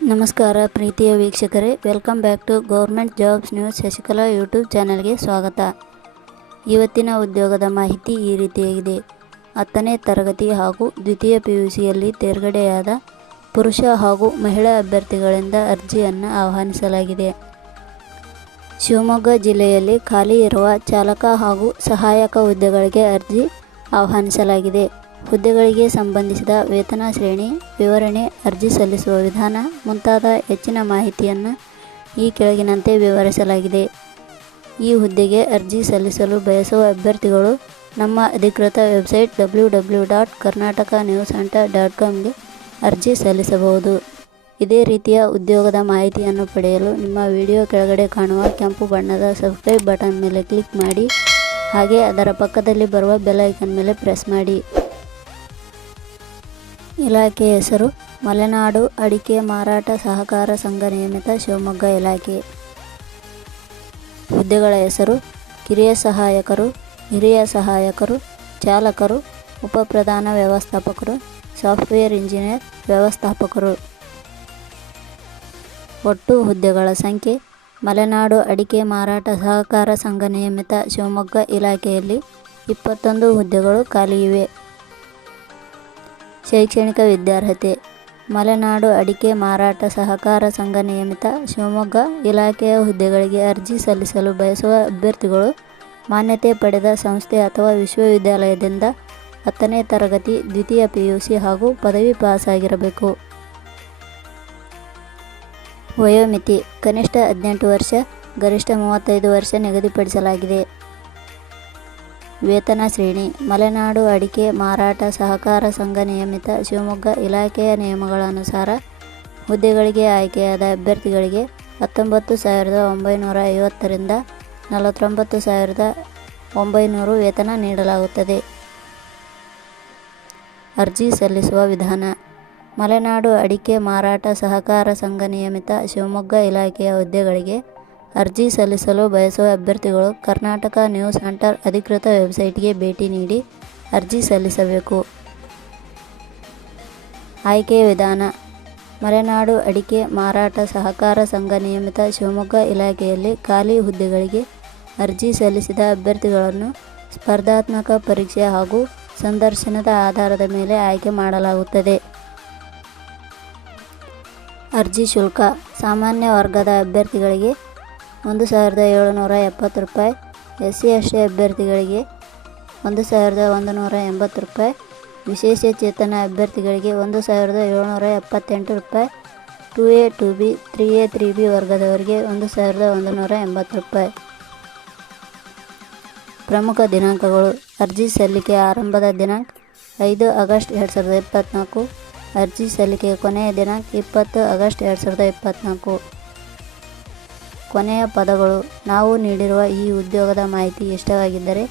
ನಮಸ್ಕಾರ ಪ್ರೀತಿಯ ವೀಕ್ಷಕರೇ, welcome back to government jobs news Shashikala YouTube ಚಾನಲ್ಗೆ ಸ್ವಾಗತ. ಇವತ್ತಿನ ಉದ್ಯೋಗದ ಮಾಹಿತಿ ಈ ರೀತಿಯಾಗಿದೆ. 10ನೇ ತರಗತಿ ಹಾಗೂ ದ್ವಿತೀಯ PUCಯಲ್ಲಿ ತೇರ್ಗಡೆಯಾದ ಪುರುಷ ಹಾಗೂ ಮಹಿಳಾ ಅಭ್ಯರ್ಥಿಗಳಿಂದ ಅರ್ಜಿಯನ್ನು ಆಹ್ವಾನಿಸಲಾಗಿದೆ. ಶಿವಮೊಗ್ಗ ಜಿಲ್ಲೆಯಲ್ಲಿ ಖಾಲಿ ಇರುವ ಚಾಲಕ ಹಾಗೂ ಸಹಾಯಕ ಹುದ್ದೆಗಳಿಗೆ ಅರ್ಜಿ ಆಹ್ವಾನಿಸಲಾಗಿದೆ. ಹುದ್ದೆಗಳಿಗೆ ಸಂಬಂಧಿಸಿದ ವೇತನ ಶ್ರೇಣಿ, ವಿವರಣೆ, ಅರ್ಜಿ ಸಲ್ಲಿಸುವ ವಿಧಾನ ಮುಂತಾದ ಹೆಚ್ಚಿನ ಮಾಹಿತಿಯನ್ನು ಈ ಕೆಳಗಿನಂತೆ ವಿವರಿಸಲಾಗಿದೆ. ಈ ಹುದ್ದೆಗೆ ಅರ್ಜಿ ಸಲ್ಲಿಸಲು ಬಯಸುವ ಅಭ್ಯರ್ಥಿಗಳು ನಮ್ಮ ಅಧಿಕೃತ ವೆಬ್ಸೈಟ್ www.karnataka.newscenter.comಗೆ ಅರ್ಜಿ ಸಲ್ಲಿಸಬಹುದು. ಇದೇ ರೀತಿಯ ಉದ್ಯೋಗದ ಮಾಹಿತಿಯನ್ನು ಪಡೆಯಲು ನಿಮ್ಮ ವಿಡಿಯೋ ಕೆಳಗಡೆ ಕಾಣುವ ಕೆಂಪು ಬಣ್ಣದ ಸಬ್ಸ್ಕ್ರೈಬ್ ಬಟನ್ ಮೇಲೆ ಕ್ಲಿಕ್ ಮಾಡಿ, ಹಾಗೆ ಅದರ ಪಕ್ಕದಲ್ಲಿ ಬರುವ ಬೆಲ್ ಐಕನ್ ಮೇಲೆ ಪ್ರೆಸ್ ಮಾಡಿ. ಇಲಾಖೆ ಹೆಸರು ಮಲೆನಾಡು ಅಡಿಕೆ ಮಾರಾಟ ಸಹಕಾರ ಸಂಘ ನಿಯಮಿತ ಶಿವಮೊಗ್ಗ ಇಲಾಖೆ. ಹುದ್ದೆಗಳ ಹೆಸರು ಕಿರಿಯ ಸಹಾಯಕರು, ಹಿರಿಯ ಸಹಾಯಕರು, ಚಾಲಕರು, ಉಪಪ್ರಧಾನ ವ್ಯವಸ್ಥಾಪಕರು, ಸಾಫ್ಟ್ವೇರ್ ಇಂಜಿನಿಯರ್, ವ್ಯವಸ್ಥಾಪಕರು. ಒಟ್ಟು ಹುದ್ದೆಗಳ ಸಂಖ್ಯೆ ಮಲೆನಾಡು ಅಡಿಕೆ ಮಾರಾಟ ಸಹಕಾರ ಸಂಘ ನಿಯಮಿತ ಶಿವಮೊಗ್ಗ ಇಲಾಖೆಯಲ್ಲಿ 21 ಹುದ್ದೆಗಳು ಖಾಲಿ ಇವೆ. ಶೈಕ್ಷಣಿಕ ವಿದ್ಯಾರ್ಹತೆ ಮಲೆನಾಡು ಅಡಿಕೆ ಮಾರಾಟ ಸಹಕಾರ ಸಂಘ ನಿಯಮಿತ ಶಿವಮೊಗ್ಗ ಇಲಾಖೆಯ ಹುದ್ದೆಗಳಿಗೆ ಅರ್ಜಿ ಸಲ್ಲಿಸಲು ಬಯಸುವ ಅಭ್ಯರ್ಥಿಗಳು ಮಾನ್ಯತೆ ಪಡೆದ ಸಂಸ್ಥೆ ಅಥವಾ ವಿಶ್ವವಿದ್ಯಾಲಯದಿಂದ 10ನೇ ತರಗತಿ, ದ್ವಿತೀಯ PUC ಹಾಗೂ ಪದವಿ ಪಾಸಾಗಿರಬೇಕು. ವಯೋಮಿತಿ ಕನಿಷ್ಠ 18 ವರ್ಷ, ಗರಿಷ್ಠ 35 ವರ್ಷ ನಿಗದಿಪಡಿಸಲಾಗಿದೆ. ವೇತನ ಶ್ರೇಣಿ ಮಲೆನಾಡು ಅಡಿಕೆ ಮಾರಾಟ ಸಹಕಾರ ಸಂಘ ನಿಯಮಿತ ಶಿವಮೊಗ್ಗ ಇಲಾಖೆಯ ನಿಯಮಗಳ ಅನುಸಾರ ಹುದ್ದೆಗಳಿಗೆ ಆಯ್ಕೆಯಾದ ಅಭ್ಯರ್ಥಿಗಳಿಗೆ 19,950 ರಿಂದ 49,900 ವೇತನ ನೀಡಲಾಗುತ್ತದೆ. ಅರ್ಜಿ ಸಲ್ಲಿಸುವ ವಿಧಾನ ಮಲೆನಾಡು ಅಡಿಕೆ ಮಾರಾಟ ಸಹಕಾರ ಸಂಘ ನಿಯಮಿತ ಶಿವಮೊಗ್ಗ ಇಲಾಖೆಯ ಹುದ್ದೆಗಳಿಗೆ ಅರ್ಜಿ ಸಲ್ಲಿಸಲು ಬಯಸುವ ಅಭ್ಯರ್ಥಿಗಳು ಕರ್ನಾಟಕ ನ್ಯೂಸ್ ಸೆಂಟರ್ ಅಧಿಕೃತ ವೆಬ್ಸೈಟ್ಗೆ ಭೇಟಿ ನೀಡಿ ಅರ್ಜಿ ಸಲ್ಲಿಸಬೇಕು. ಆಯ್ಕೆಯ ವಿಧಾನ ಮಲೆನಾಡು ಅಡಿಕೆ ಮಾರಾಟ ಸಹಕಾರ ಸಂಘ ನಿಯಮಿತ ಶಿವಮೊಗ್ಗ ಇಲಾಖೆಯಲ್ಲಿ ಖಾಲಿ ಹುದ್ದೆಗಳಿಗೆ ಅರ್ಜಿ ಸಲ್ಲಿಸಿದ ಅಭ್ಯರ್ಥಿಗಳನ್ನು ಸ್ಪರ್ಧಾತ್ಮಕ ಪರೀಕ್ಷೆ ಹಾಗೂ ಸಂದರ್ಶನದ ಆಧಾರದ ಮೇಲೆ ಆಯ್ಕೆ ಮಾಡಲಾಗುತ್ತದೆ. ಅರ್ಜಿ ಶುಲ್ಕ ಸಾಮಾನ್ಯ ವರ್ಗದ ಅಭ್ಯರ್ಥಿಗಳಿಗೆ 1,770 ರೂಪಾಯಿ, SC/ST ಅಭ್ಯರ್ಥಿಗಳಿಗೆ 1,180 ರೂಪಾಯಿ, ವಿಶೇಷ ಚೇತನ ಅಭ್ಯರ್ಥಿಗಳಿಗೆ 1,778 ರೂಪಾಯಿ, 2A 2B 3A 3B ವರ್ಗದವರಿಗೆ 1,180 ರೂಪಾಯಿ. ಪ್ರಮುಖ ದಿನಾಂಕಗಳು ಅರ್ಜಿ ಸಲ್ಲಿಕೆ ಆರಂಭದ ದಿನಾಂಕ 5 ಆಗಸ್ಟ್ 2024. ಅರ್ಜಿ ಸಲ್ಲಿಕೆ ಕೊನೆಯ ದಿನಾಂಕ 20 ಆಗಸ್ಟ್ 2024. ಕೊನೆಯ ಪದಗಳು ನಾವು ನೀಡಿರುವ ಈ ಉದ್ಯೋಗದ ಮಾಹಿತಿ ಇಷ್ಟವಾಗಿದ್ದರೆ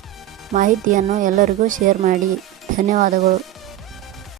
ಮಾಹಿತಿಯನ್ನು ಎಲ್ಲರಿಗೂ ಶೇರ್ ಮಾಡಿ. ಧನ್ಯವಾದಗಳು.